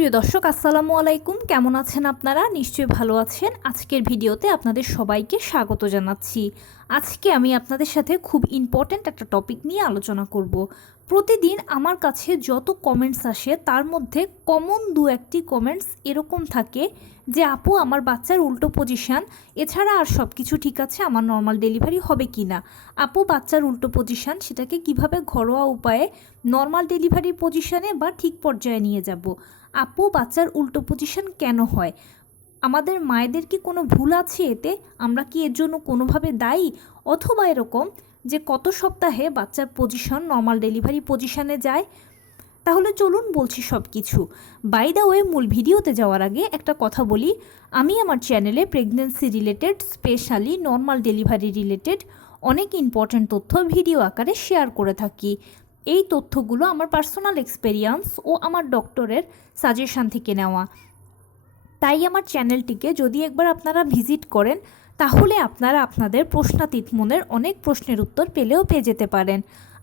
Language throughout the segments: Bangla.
সুপ্রিয় দর্শক, আসসালামু আলাইকুম। কেমন আছেন আপনারা? নিশ্চয়ই ভালো আছেন। আজকের ভিডিওতে আপনাদের সবাইকে স্বাগত জানাচ্ছি। আজকে আমি আপনাদের সাথে খুব ইম্পর্ট্যান্ট একটা টপিক নিয়ে আলোচনা করব। প্রতিদিন আমার কাছে যত কমেন্টস আসে তার মধ্যে কমন দু একটি কমেন্টস এরকম থাকে যে আপু আমার বাচ্চার উল্টো পজিশান, এছাড়া আর সব কিছু ঠিক আছে, আমার নর্মাল ডেলিভারি হবে কি না। আপু বাচ্চার উল্টো পজিশান, সেটাকে কিভাবে ঘরোয়া উপায়ে নর্মাল ডেলিভারি পজিশানে বা ঠিক পর্যায়ে নিয়ে যাব। আপু বাচ্চার উল্টো পজিশন কেন হয়? আমাদের মায়েদের কি কোনো ভুল আছে এতে? আমরা কি এর জন্য কোনোভাবে দায়ী? অথবা এরকম যে কত সপ্তাহে বাচ্চার পজিশন নর্মাল ডেলিভারি পজিশনে যায়? তাহলে চলুন বলছি সব কিছু। বাই দ্য ওয়ে, মূল ভিডিওতে যাওয়ার আগে একটা কথা বলি, আমি আমার চ্যানেলে pregnancy related, specially normal delivery related অনেক ইম্পর্ট্যান্ট তথ্য ভিডিও আকারে শেয়ার করে থাকি। এই তথ্যগুলো আমার পার্সোনাল এক্সপেরিয়েন্স ও আমার ডক্টরের সাজেশন থেকে নেওয়া। তাই আমার চ্যানেলটিকে যদি একবার আপনারা ভিজিট করেন তাহলে আপনারা আপনাদের প্রশ্নাতীত মনের অনেক প্রশ্নের উত্তর পেয়ে যেতে পারেন।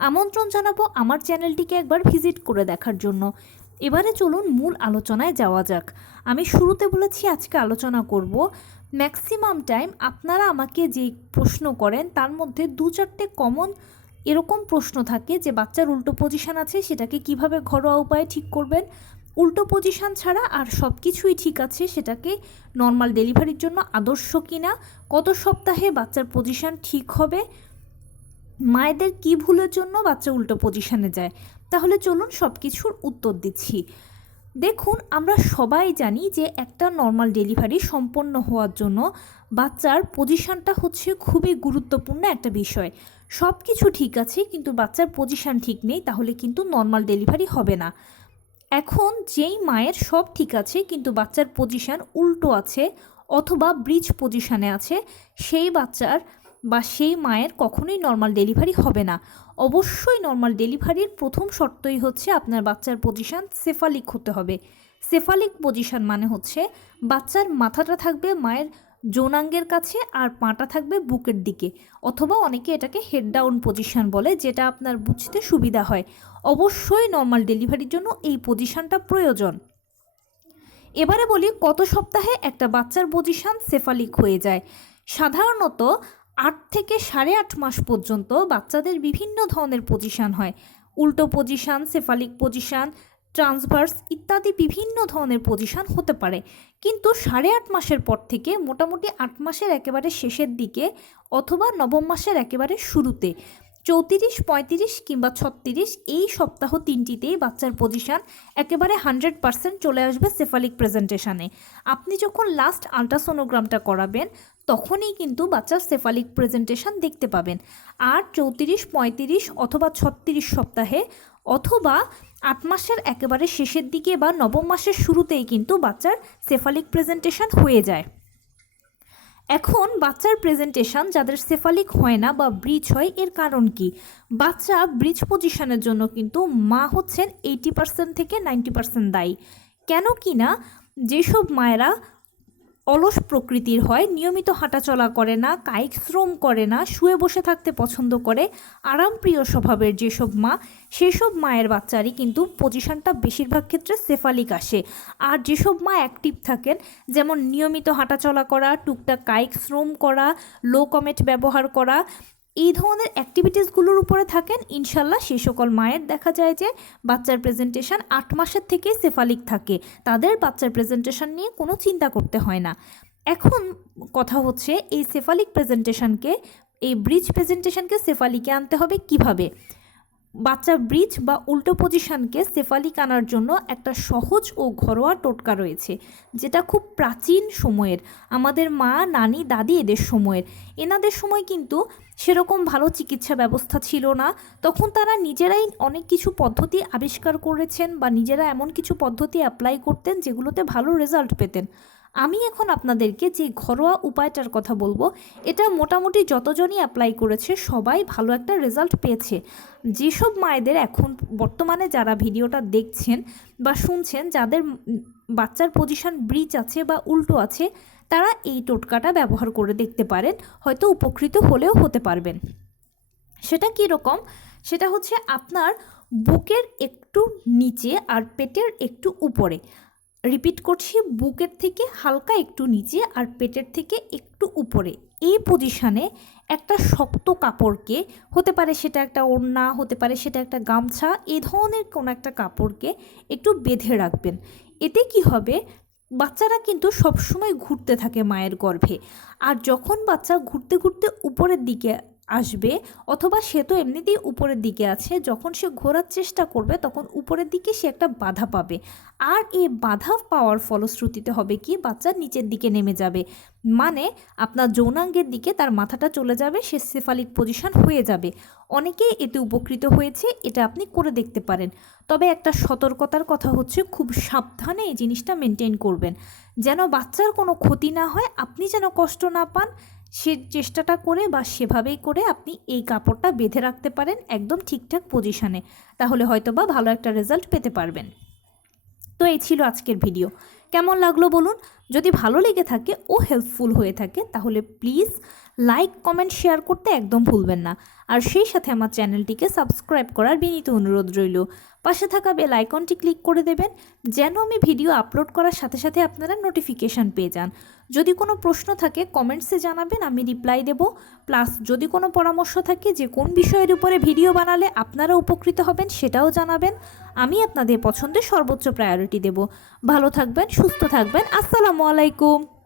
আমন্ত্রণ জানাবো আমার চ্যানেলটিকে একবার ভিজিট করে দেখার জন্য। এবারে চলুন মূল আলোচনায় যাওয়া যাক। আমি শুরুতে বলেছি আজকে আলোচনা করব ম্যাক্সিমাম টাইম আপনারা আমাকে যে প্রশ্ন করেন তার মধ্যে দু চারটে কমন এরকম প্রশ্ন থাকে যে বাচ্চার উল্টো পজিশন আছে, সেটাকে কিভাবে ঘরোয়া উপায়ে ঠিক করবেন। উল্টো পজিশন ছাড়া আর সব কিছুই ঠিক আছে, সেটাকে নর্মাল ডেলিভারির জন্য আদর্শ কিনা, কত সপ্তাহে বাচ্চার পজিশন ঠিক হবে, মায়েদের কী ভুলের জন্য বাচ্চা উল্টো পজিশনে যায়। তাহলে চলুন সব কিছুর উত্তর দিচ্ছি। দেখুন, আমরা সবাই জানি যে একটা নর্মাল ডেলিভারি সম্পন্ন হওয়ার জন্য বাচ্চার পজিশনটা হচ্ছে খুবই গুরুত্বপূর্ণ একটা বিষয়। সব কিছু ঠিক আছে কিন্তু বাচ্চার পজিশন ঠিক নেই, তাহলে কিন্তু নর্মাল ডেলিভারি হবে না। এখন যেই মায়ের সব ঠিক আছে কিন্তু বাচ্চার পজিশন উল্টো আছে অথবা ব্রিজ পজিশনে আছে, সেই বাচ্চার বা সেই মায়ের কখনোই নর্মাল ডেলিভারি হবে না। অবশ্যই নর্মাল ডেলিভারির প্রথম শর্তই হচ্ছে আপনার বাচ্চার পজিশন সেফালিক হতে হবে। সেফালিক পজিশন মানে হচ্ছে বাচ্চার মাথাটা থাকবে মায়ের যৌনাঙ্গের কাছে আর পাটা থাকবে বুকের দিকে, অথবা অনেকে এটাকে হেড ডাউন পজিশন বলে, যেটা আপনার বুঝতে সুবিধা হয়। অবশ্যই নর্মাল ডেলিভারির জন্য এই পজিশনটা প্রয়োজন। এবারে বলি কত সপ্তাহে একটা বাচ্চার পজিশন সেফালিক হয়ে যায়। সাধারণত 8 থেকে 8.5 মাস পর্যন্ত বাচ্চাদের বিভিন্ন ধরনের পজিশন হয়। উল্টো পজিশন, সেফালিক পজিশন, ট্রান্সভার্স ইত্যাদি বিভিন্ন ধরনের পজিশন হতে পারে। কিন্তু 8.5 মাসের পর থেকে মোটামুটি 8 মাসের একেবারে শেষের দিকে অথবা নবম মাসের একেবারে শুরুতে 34, 35 কিংবা 36 এই সপ্তাহ তিনটিতেই বাচ্চার পজিশন একেবারে 100% চলে আসবে সেফালিক প্রেজেন্টেশনে। আপনি যখন লাস্ট আলট্রাসোনোগ্রামটা করাবেন তখনই কিন্তু বাচ্চার সেফালিক প্রেজেন্টেশন দেখতে পাবেন। আর 34, 35 অথবা 36 সপ্তাহে অথবা 8 মাসের একেবারে শেষের দিকে বা নবম মাসের শুরুতেই কিন্তু বাচ্চার সেফালিক প্রেজেন্টেশন হয়ে যায়। এখন বাচ্চার প্রেজেন্টেশন যাদের সেফালিক হয় না বা ব্রিজ হয়, এর কারণ কি? বাচ্চা ব্রিজ পজিশনের জন্য কিন্তু মা হচ্ছেন 80% থেকে 90% দায়ী। কেন কি না, যেসব মায়েরা অলস প্রকৃতির হয়, নিয়মিত হাঁটাচলা করে না, কায়িক শ্রম করে না, শুয়ে বসে থাকতে পছন্দ করে, আরামপ্রিয় স্বভাবের যেসব মা, সেসব মায়ের বাচ্চারই কিন্তু পজিশনটা বেশিরভাগ ক্ষেত্রে সেফালিক আসে। আর যেসব মা অ্যাক্টিভ থাকেন, যেমন নিয়মিত হাঁটাচলা করা, টুকটাক কায়িক শ্রম করা, লো কমেট ব্যবহার করা, এই ধরনের অ্যাক্টিভিটিসগুলোর উপরে থাকেন, ইনশাল্লাহ সেই সকল মায়ের দেখা যায় যে বাচ্চার প্রেজেন্টেশন 8 মাসের থেকেই সেফালিক থাকে। তাদের বাচ্চার প্রেজেন্টেশন নিয়ে কোনো চিন্তা করতে হয় না। এখন কথা হচ্ছে এই সেফালিক প্রেজেন্টেশনকে, এই ব্রিজ প্রেজেন্টেশনকে সেফালিকে আনতে হবে কিভাবে। বাচ্চার ব্রিজ বা উল্টো পজিশনকে সেফালিক আনার জন্য একটা সহজ ও ঘরোয়া টোটকা রয়েছে, যেটা খুব প্রাচীন সময়ের, আমাদের মা, নানি, দাদি এদের সময়ের। এনাদের সময় কিন্তু সেরকম ভালো চিকিৎসা ব্যবস্থা ছিল না। তখন তারা নিজেরাই অনেক কিছু পদ্ধতি আবিষ্কার করেছেন বা নিজেরা এমন কিছু পদ্ধতি অ্যাপ্লাই করতেন যেগুলোতে ভালো রেজাল্ট পেতেন। আমি এখন আপনাদেরকে যে ঘরোয়া উপায়টার কথা বলবো, এটা মোটামুটি যতজনই অ্যাপ্লাই করেছে সবাই ভালো একটা রেজাল্ট পেয়েছে। যেসব মায়েদের এখন বর্তমানে যারা ভিডিওটা দেখছেন বা শুনছেন, যাদের বাচ্চার পজিশন ব্রিজ আছে বা উল্টো আছে, তারা এই টোটকাটা ব্যবহার করে দেখতে পারেন, হয়তো উপকৃত হলেও হতে পারবেন। সেটা কী রকম? সেটা হচ্ছে আপনার বুকের একটু নিচে আর পেটের একটু উপরে রিপিট করছি, বুকের থেকে হালকা একটু নিচে আর পেটের থেকে একটু উপরে, এই পজিশানে একটা শক্ত কাপড়কে, হতে পারে সেটা একটা ওড়না, হতে পারে সেটা একটা গামছা, এই ধরনের কোনো একটা কাপড়কে একটু বেঁধে রাখবেন। এতে কি হবে, বাচ্চারা কিন্তু সবসময় ঘুরতে থাকে মায়ের গর্ভে, আর যখন বাচ্চা ঘুরতে ঘুরতে উপরের দিকে আসবে, অথবা সে তো এমনিতেই উপরের দিকে আছে, যখন সে ঘোরার চেষ্টা করবে তখন উপরের দিকে সে একটা বাধা পাবে, আর এই বাধা পাওয়ার ফলশ্রুতিতে হবে কি, বাচ্চা নিচের দিকে নেমে যাবে, মানে আপনার যৌনাঙ্গের দিকে তার মাথাটা চলে যাবে, সে সেফালিক পজিশন হয়ে যাবে। অনেকেই এতে উপকৃত হয়েছে, এটা আপনি করে দেখতে পারেন। তবে একটা সতর্কতার কথা হচ্ছে, খুব সাবধানে এই জিনিসটা মেনটেন করবেন, যেন বাচ্চার কোনো ক্ষতি না হয়, আপনি যেন কষ্ট না পান, সে চেষ্টাটা করে বা সেভাবেই করে আপনি এই কাপড়টা বেঁধে রাখতে পারেন একদম ঠিকঠাক পজিশানে, তাহলে হয়তো বা ভালো একটা রেজাল্ট পেতে পারবেন। তো এই ছিল আজকের ভিডিও। কেমন লাগলো বলুন? যদি ভালো লেগে থাকে ও হেল্পফুল হয়ে থাকে তাহলে প্লিজ লাইক, কমেন্ট, শেয়ার করতে একদম ভুলবেন না। আর সেই সাথে আমার চ্যানেলটিকে সাবস্ক্রাইব করার বিনীত অনুরোধ রইল। পাশে থাকা বেল আইকনটি ক্লিক করে দেবেন, যেন আমি ভিডিও আপলোড করার সাথে সাথে আপনারা নোটিফিকেশান পেয়ে যান। যদি কোনো প্রশ্ন থাকে কমেন্টসে জানাবেন, আমি রিপ্লাই দেব। প্লাস যদি কোনো পরামর্শ থাকে যে কোন বিষয়ের উপরে ভিডিও বানালে আপনারা উপকৃত হবেন, সেটাও জানাবেন। আমি আপনাদের পছন্দের সর্বোচ্চ প্রায়োরিটি দেব। ভালো থাকবেন, সুস্থ থাকবেন। আসসালামু আলাইকুম।